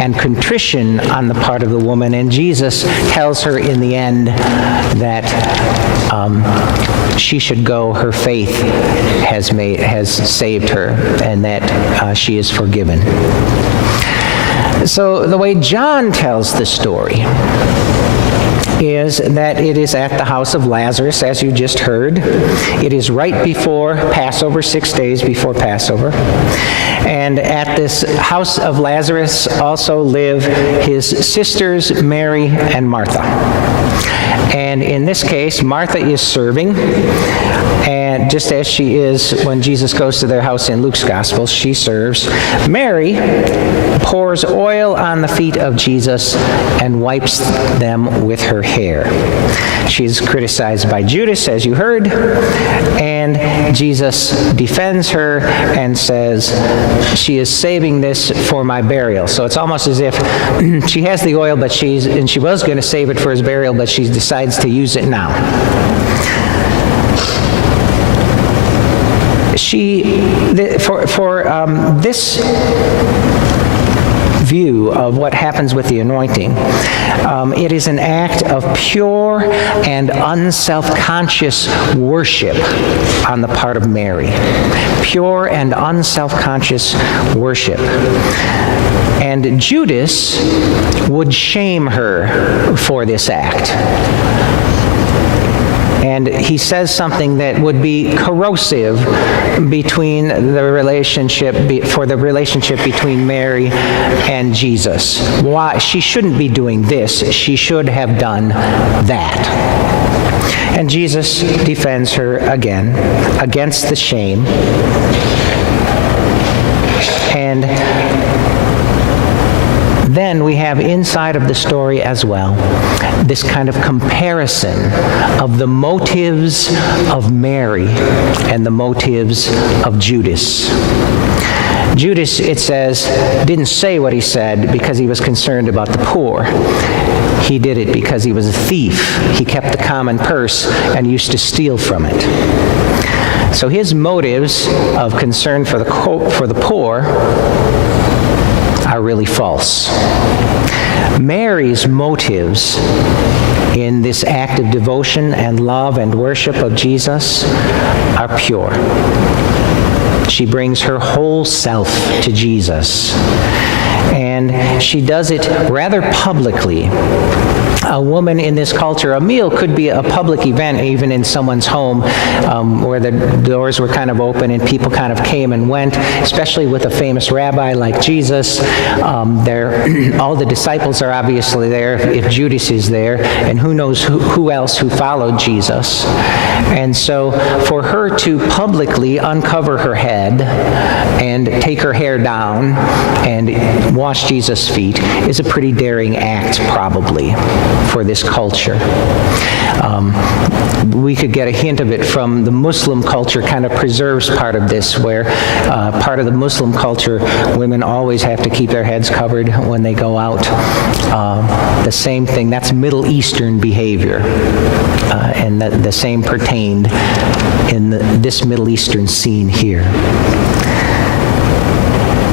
and contrition on the part of the woman, and Jesus tells her in the end that she should go. Her faith has saved her, and that she is forgiven. So the way John tells the story is that it is at the house of Lazarus, as you just heard. It is right before Passover, 6 days before Passover. And at this house of Lazarus also live his sisters, Mary and Martha. And in this case, Martha is serving, and just as she is when Jesus goes to their house in Luke's Gospel, she serves. Mary pours oil on the feet of Jesus and wipes them with her hair. She's criticized by Judas, as you heard, and Jesus defends her and says she is saving this for my burial. So it's almost as if she has the oil, but she was going to save it for his burial, but she decides to use it now. This view of what happens with the anointing, it is an act of pure and unself-conscious worship on the part of Mary. Pure and unself-conscious worship. And Judas would shame her for this act. And he says something that would be corrosive between the relationship between Mary and Jesus. Why? She shouldn't be doing this. She should have done that. And Jesus defends her again against the shame. And then we have inside of the story as well this kind of comparison of the motives of Mary and the motives of Judas. Judas, it says, didn't say what he said because he was concerned about the poor. He did it because he was a thief. He kept the common purse and used to steal from it. So his motives of concern for the poor are really false. Mary's motives in this act of devotion and love and worship of Jesus are pure. She brings her whole self to Jesus, and she does it rather publicly. A woman in this culture, a meal could be a public event, even in someone's home, where the doors were kind of open and people kind of came and went, especially with a famous rabbi like Jesus. All the disciples are obviously there if Judas is there, and who knows who else who followed Jesus. And so for her to publicly uncover her head and take her hair down and wash Jesus' feet is a pretty daring act, probably, for this culture. We could get a hint of it from the Muslim culture, kind of preserves part of this, where part of the Muslim culture, women always have to keep their heads covered when they go out. The same thing, that's Middle Eastern behavior, and the same pertained in this Middle Eastern scene here.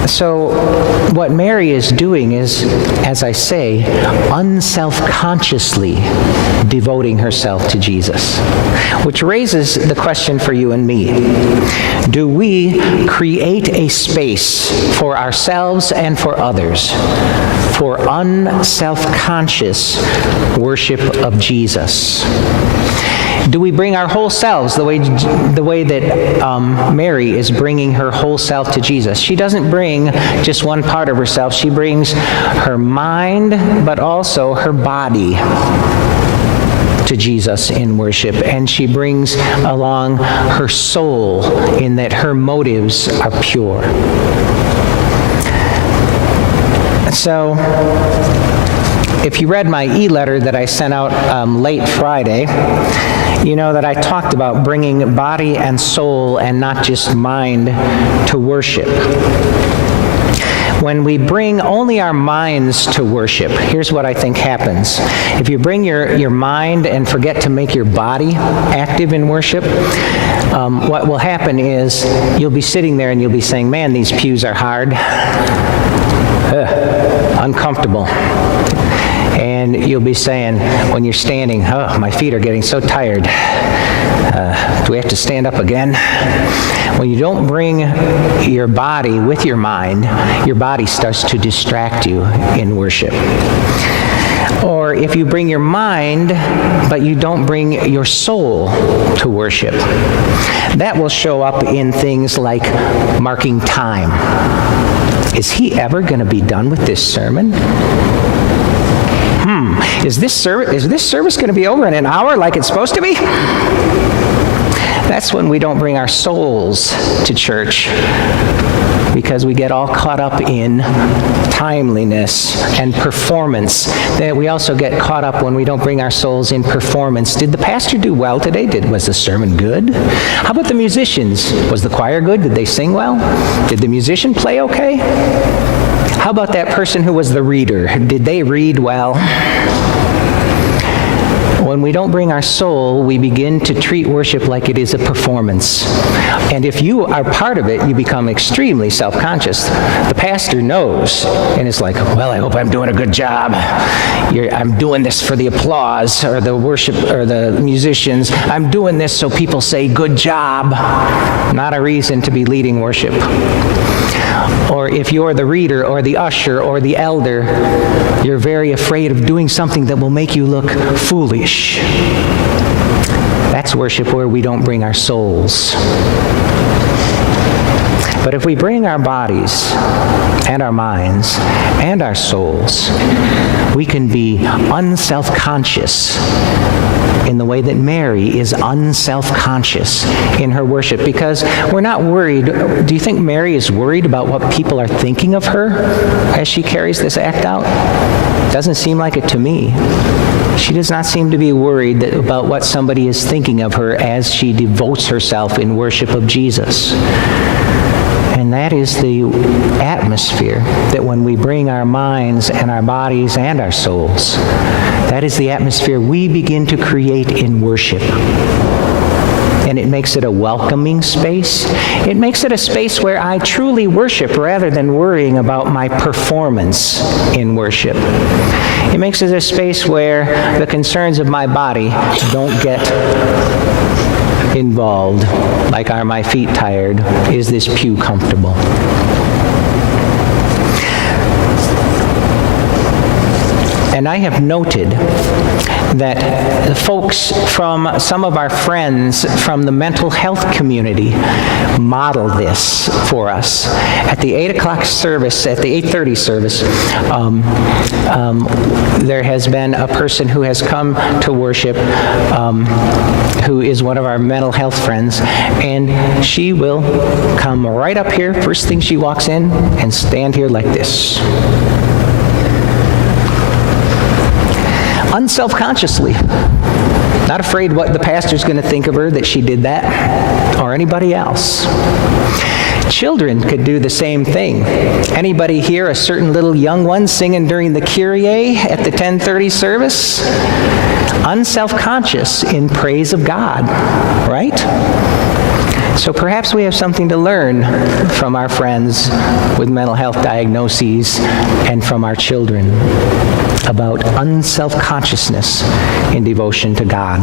So what Mary is doing is, as I say, unself-consciously devoting herself to Jesus, which raises the question for you and me. Do we create a space for ourselves and for others for unself-conscious worship of Jesus? Do we bring our whole selves the way that Mary is bringing her whole self to Jesus? She doesn't bring just one part of herself. She brings her mind, but also her body to Jesus in worship. And she brings along her soul in that her motives are pure. So, if you read my e-letter that I sent out late Friday, you know that I talked about bringing body and soul and not just mind to worship. When we bring only our minds to worship, here's what I think happens. If you bring your mind and forget to make your body active in worship, what will happen is you'll be sitting there and you'll be saying, man, these pews are hard. uncomfortable. And you'll be saying, when you're standing, oh, my feet are getting so tired. Do we have to stand up again? When you don't bring your body with your mind, your body starts to distract you in worship. Or if you bring your mind, but you don't bring your soul to worship, that will show up in things like marking time. Is he ever going to be done with this sermon? Is this service going to be over in an hour like it's supposed to be? That's when we don't bring our souls to church, because we get all caught up in timeliness and performance. That we also get caught up when we don't bring our souls in performance. Did the pastor do well today? Was the sermon good? How about the musicians? Was the choir good? Did they sing well? Did the musician play okay? How about that person who was the reader? Did they read well? When we don't bring our soul, we begin to treat worship like it is a performance. And if you are part of it, you become extremely self-conscious. The pastor knows, and it's like, well, I hope I'm doing a good job. I'm doing this for the applause, or the worship, or the musicians. I'm doing this so people say, good job. Not a reason to be leading worship. Or if you're the reader or the usher or the elder, you're very afraid of doing something that will make you look foolish. That's worship where we don't bring our souls. But if we bring our bodies and our minds and our souls, we can be unself-conscious in the way that Mary is unself-conscious in her worship, because we're not worried. Do you think Mary is worried about what people are thinking of her as she carries this act out? Doesn't seem like it to me. She does not seem to be worried about what somebody is thinking of her as she devotes herself in worship of Jesus. And that is the atmosphere that when we bring our minds and our bodies and our souls, that is the atmosphere we begin to create in worship. And it makes it a welcoming space. It makes it a space where I truly worship rather than worrying about my performance in worship. It makes it a space where the concerns of my body don't get involved, like, are my feet tired? Is this pew comfortable? And I have noted that the folks from some of our friends from the mental health community model this for us. At the 8 o'clock service, at the 8:30 service, there has been a person who has come to worship who is one of our mental health friends, and she will come right up here, first thing she walks in, and stand here like this. Unselfconsciously, not afraid what the pastor's going to think of her that she did that, or anybody else. Children could do the same thing. Anybody hear a certain little young one singing during the Kyrie at the 10:30 service? Unselfconscious in praise of God, right? So perhaps we have something to learn from our friends with mental health diagnoses and from our children about unselfconsciousness in devotion to God.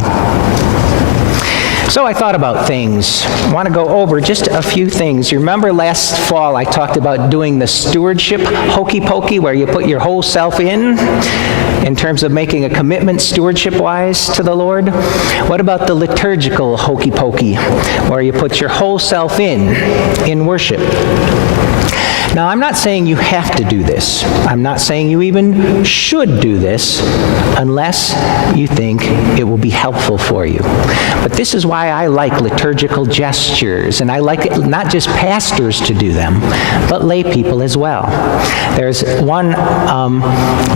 So I thought about things. I want to go over just a few things. You remember last fall I talked about doing the stewardship hokey pokey, where you put your whole self in terms of making a commitment stewardship-wise to the Lord? What about the liturgical hokey pokey, where you put your whole self in worship? Now, I'm not saying you have to do this. I'm not saying you even should do this unless you think it will be helpful for you. But this is why I like liturgical gestures, and I like it, not just pastors to do them, but lay people as well. There's one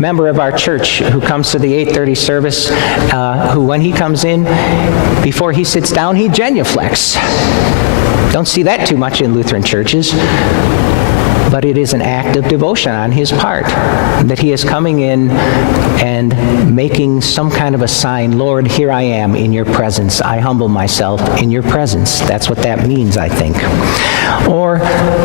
member of our church who comes to the 8:30 service who, when he comes in, before he sits down, he genuflects. Don't see that too much in Lutheran churches. but it is an act of devotion on his part, that he is coming in and making some kind of a sign. Lord, here I am in your presence. I humble myself in your presence. That's what that means, I think. Or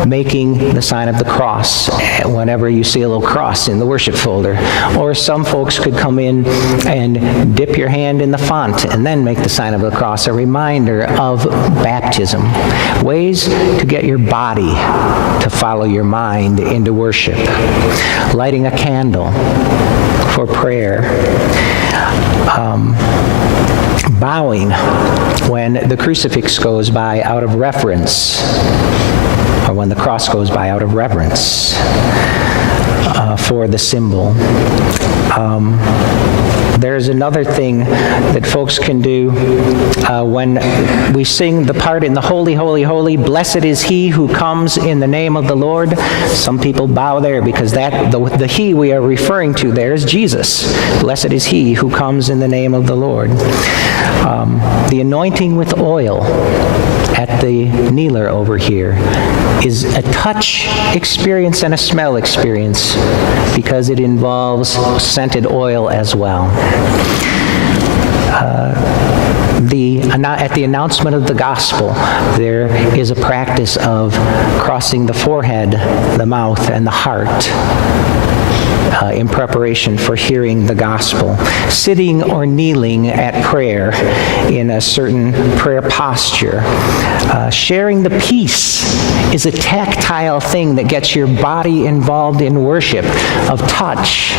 making the sign of the cross whenever you see a little cross in the worship folder. Or some folks could come in and dip your hand in the font and then make the sign of the cross, a reminder of baptism. Ways to get your body to follow your mind into worship. Lighting a candle for prayer. Bowing when the crucifix goes by out of reverence, or when the cross goes by out of reverence for the symbol. There's another thing that folks can do when we sing the part in the Holy, Holy, Holy, blessed is he who comes in the name of the Lord. Some people bow there because the he we are referring to there is Jesus. Blessed is he who comes in the name of the Lord. The anointing with oil at the kneeler over here is a touch experience and a smell experience because it involves scented oil as well. At the announcement of the gospel, there is a practice of crossing the forehead, the mouth, and the heart in preparation for hearing the gospel. Sitting or kneeling at prayer in a certain prayer posture. Sharing the peace is a tactile thing that gets your body involved in worship of touch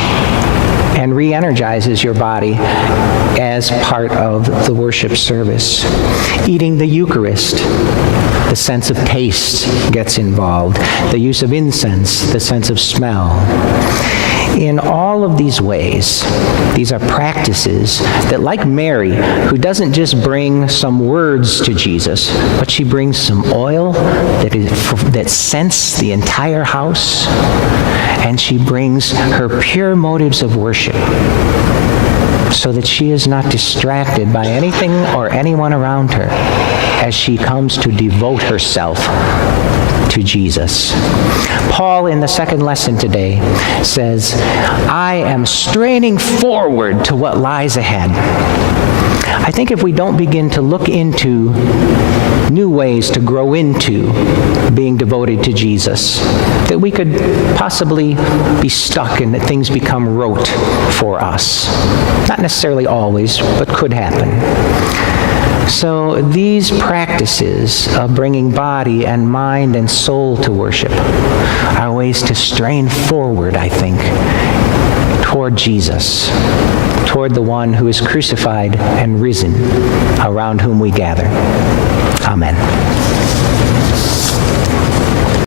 and re-energizes your body as part of the worship service. Eating the Eucharist, the sense of taste gets involved. The use of incense, the sense of smell. In all of these ways, these are practices that, like Mary, who doesn't just bring some words to Jesus, but she brings some oil that scents the entire house, and she brings her pure motives of worship so that she is not distracted by anything or anyone around her as she comes to devote herself to Jesus. Paul, in the second lesson today, says, I am straining forward to what lies ahead. I think if we don't begin to look into new ways to grow into being devoted to Jesus, that we could possibly be stuck and that things become rote for us. Not necessarily always, but could happen. So these practices of bringing body and mind and soul to worship are ways to strain forward, I think, toward Jesus, toward the one who is crucified and risen, around whom we gather. Amen.